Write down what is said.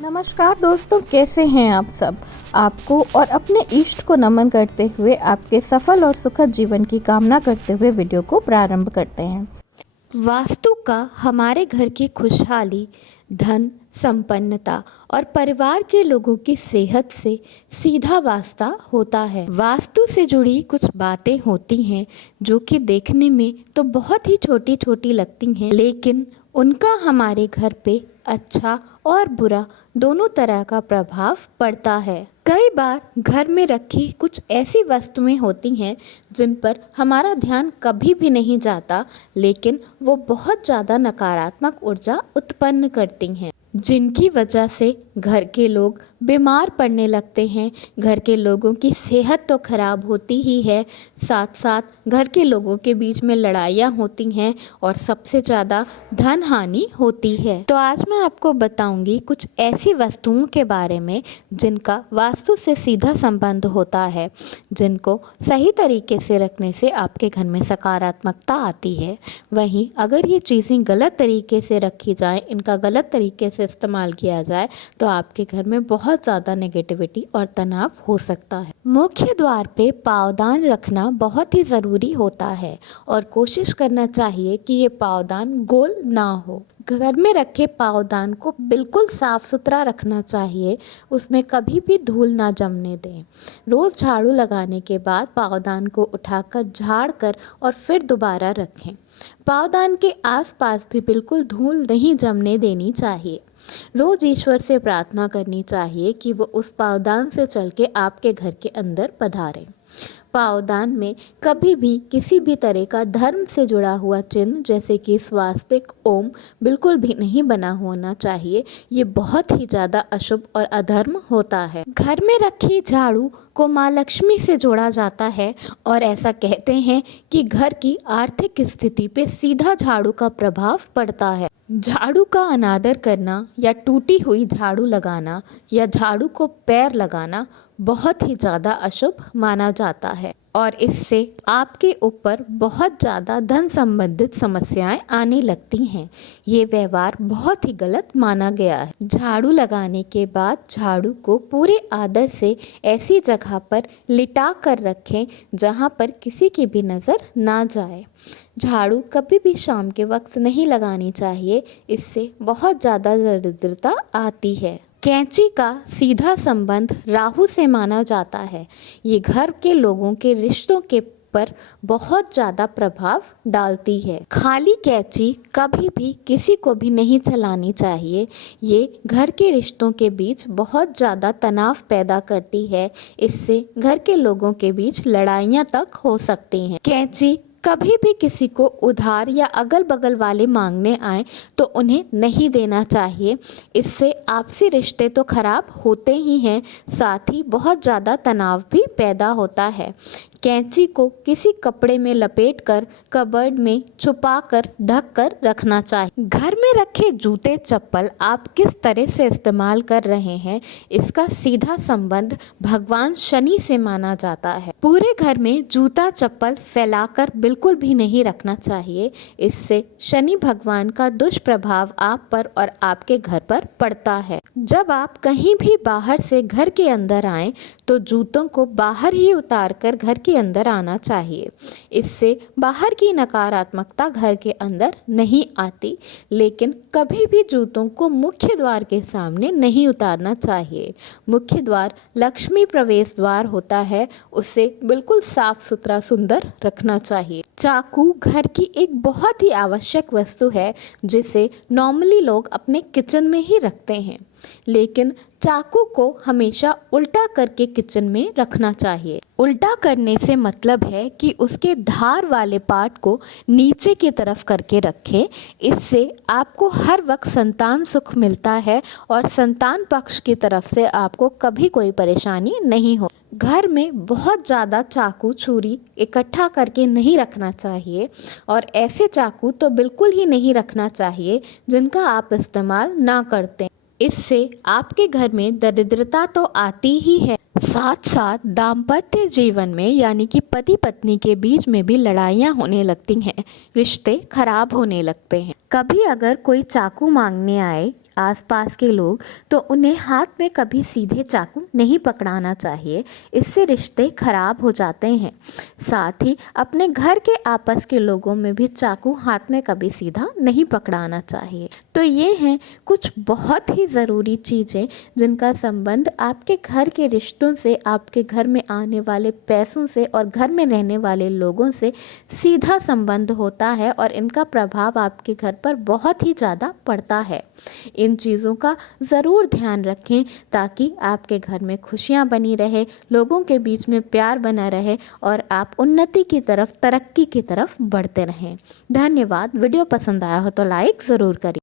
नमस्कार दोस्तों, कैसे हैं आप सब। आपको और अपने इष्ट को नमन करते हुए आपके सफल और सुखद जीवन की कामना करते हुए वीडियो को प्रारंभ करते हैं। वास्तु का हमारे घर की खुशहाली, धन, संपन्नता और परिवार के लोगों की सेहत से सीधा वास्ता होता है। वास्तु से जुड़ी कुछ बातें होती हैं जो कि देखने में तो बहुत ही छोटी छोटी लगती हैं, लेकिन उनका हमारे घर पे अच्छा और बुरा दोनों तरह का प्रभाव पड़ता है। कई बार घर में रखी कुछ ऐसी वस्तुएं होती हैं जिन पर हमारा ध्यान कभी भी नहीं जाता, लेकिन वो बहुत ज़्यादा नकारात्मक ऊर्जा उत्पन्न करती हैं, जिनकी वजह से घर के लोग बीमार पड़ने लगते हैं। घर के लोगों की सेहत तो खराब होती ही है, साथ साथ घर के लोगों के बीच में लड़ाइयाँ होती हैं और सबसे ज़्यादा धन हानि होती है। तो आज मैं आपको बताऊंगी कुछ ऐसी वस्तुओं के बारे में जिनका वास्तु से सीधा संबंध होता है, जिनको सही तरीके से रखने से आपके घर में सकारात्मकता आती है। वहीं अगर ये चीज़ें गलत तरीके से रखी जाएं, इनका गलत तरीके से इस्तेमाल किया जाए तो आपके घर में बहुत ज़्यादा नेगेटिविटी और तनाव हो सकता है। मुख्य द्वार पे पावदान रखना बहुत ही ज़रूरी होता है और कोशिश करना चाहिए कि ये पावदान गोल ना हो। घर में रखे पावदान को बिल्कुल साफ सुथरा रखना चाहिए, उसमें कभी भी धूल ना जमने दें। रोज़ झाड़ू लगाने के बाद पावदान को उठाकर झाड़ कर और फिर दोबारा रखें। पावदान के आसपास भी बिल्कुल धूल नहीं जमने देनी चाहिए। रोज़ ईश्वर से प्रार्थना करनी चाहिए कि वो उस पावदान से चल के आपके घर के अंदर पधारें। पावदान में कभी भी किसी भी तरह का धर्म से जुड़ा हुआ चिन्ह जैसे कि स्वास्तिक, ओम बिल्कुल भी नहीं बना होना चाहिए। ये बहुत ही ज़्यादा अशुभ और अधर्म होता है। घर में रखी झाड़ू को माँ लक्ष्मी से जोड़ा जाता है और ऐसा कहते हैं कि घर की आर्थिक स्थिति पे सीधा झाड़ू का प्रभाव पड़ता है। झाड़ू का अनादर करना या टूटी हुई झाड़ू लगाना या झाड़ू को पैर लगाना बहुत ही ज़्यादा अशुभ माना जाता है और इससे आपके ऊपर बहुत ज़्यादा धन संबंधित समस्याएं आने लगती हैं। ये व्यवहार बहुत ही गलत माना गया है। झाड़ू लगाने के बाद झाड़ू को पूरे आदर से ऐसी जगह पर लिटा कर रखें जहां पर किसी की भी नज़र ना जाए। झाड़ू कभी भी शाम के वक्त नहीं लगानी चाहिए, इससे बहुत ज़्यादा दरिद्रता आती है। कैंची का सीधा संबंध राहु से माना जाता है। ये घर के लोगों के रिश्तों के पर बहुत ज़्यादा प्रभाव डालती है। खाली कैंची कभी भी किसी को भी नहीं चलानी चाहिए। ये घर के रिश्तों के बीच बहुत ज़्यादा तनाव पैदा करती है। इससे घर के लोगों के बीच लड़ाइयाँ तक हो सकती हैं। कैंची कभी भी किसी को उधार या अगल बगल वाले मांगने आए तो उन्हें नहीं देना चाहिए। इससे आपसी रिश्ते तो खराब होते ही हैं, साथ ही बहुत ज़्यादा तनाव भी पैदा होता है। कैंची को किसी कपड़े में लपेटकर कबर्ड में छुपाकर ढक कर रखना चाहिए। घर में रखे जूते चप्पल आप किस तरह से इस्तेमाल कर रहे हैं, इसका सीधा संबंध भगवान शनि से माना जाता है। पूरे घर में जूता चप्पल फैलाकर बिल्कुल भी नहीं रखना चाहिए। इससे शनि भगवान का दुष्प्रभाव आप पर और आपके घर पर पड़ता है। जब आप कहीं भी बाहर से घर के अंदर आएं तो जूतों को बाहर ही उतार कर घर के अंदर आना चाहिए। इससे बाहर की नकारात्मकता घर के अंदर नहीं आती, लेकिन कभी भी जूतों को मुख्य द्वार के सामने नहीं उतारना चाहिए। मुख्य द्वार लक्ष्मी प्रवेश द्वार होता है, उसे बिल्कुल साफ सुथरा सुंदर रखना चाहिए। चाकू घर की एक बहुत ही आवश्यक वस्तु है जिसे नॉर्मली लोग अपने किचन में ही रखते हैं, लेकिन चाकू को हमेशा उल्टा करके किचन में रखना चाहिए। उल्टा करने से मतलब है कि उसके धार वाले पार्ट को नीचे की तरफ करके रखें। इससे आपको हर वक्त संतान सुख मिलता है और संतान पक्ष की तरफ से आपको कभी कोई परेशानी नहीं हो। घर में बहुत ज़्यादा चाकू छुरी इकट्ठा करके नहीं रखना चाहिए और ऐसे चाकू तो बिल्कुल ही नहीं रखना चाहिए जिनका आप इस्तेमाल ना करते। इससे आपके घर में दरिद्रता तो आती ही है, साथ साथ दाम्पत्य जीवन में यानी कि पति पत्नी के बीच में भी लड़ाइयाँ होने लगती हैं, रिश्ते खराब होने लगते हैं। कभी अगर कोई चाकू मांगने आए आसपास के लोग, तो उन्हें हाथ में कभी सीधे चाकू नहीं पकड़ाना चाहिए, इससे रिश्ते खराब हो जाते हैं। साथ ही अपने घर के आपस के लोगों में भी चाकू हाथ में कभी सीधा नहीं पकड़ाना चाहिए। तो ये हैं कुछ बहुत ही ज़रूरी चीज़ें जिनका संबंध आपके घर के रिश्तों से, आपके घर में आने वाले पैसों से और घर में रहने वाले लोगों से सीधा संबंध होता है, और इनका प्रभाव आपके घर पर बहुत ही ज़्यादा पड़ता है। इन चीज़ों का ज़रूर ध्यान रखें ताकि आपके घर में खुशियाँ बनी रहे, लोगों के बीच में प्यार बना रहे और आप उन्नति की तरफ, तरक्की की तरफ बढ़ते रहें। धन्यवाद। वीडियो पसंद आया हो तो लाइक ज़रूर करिए।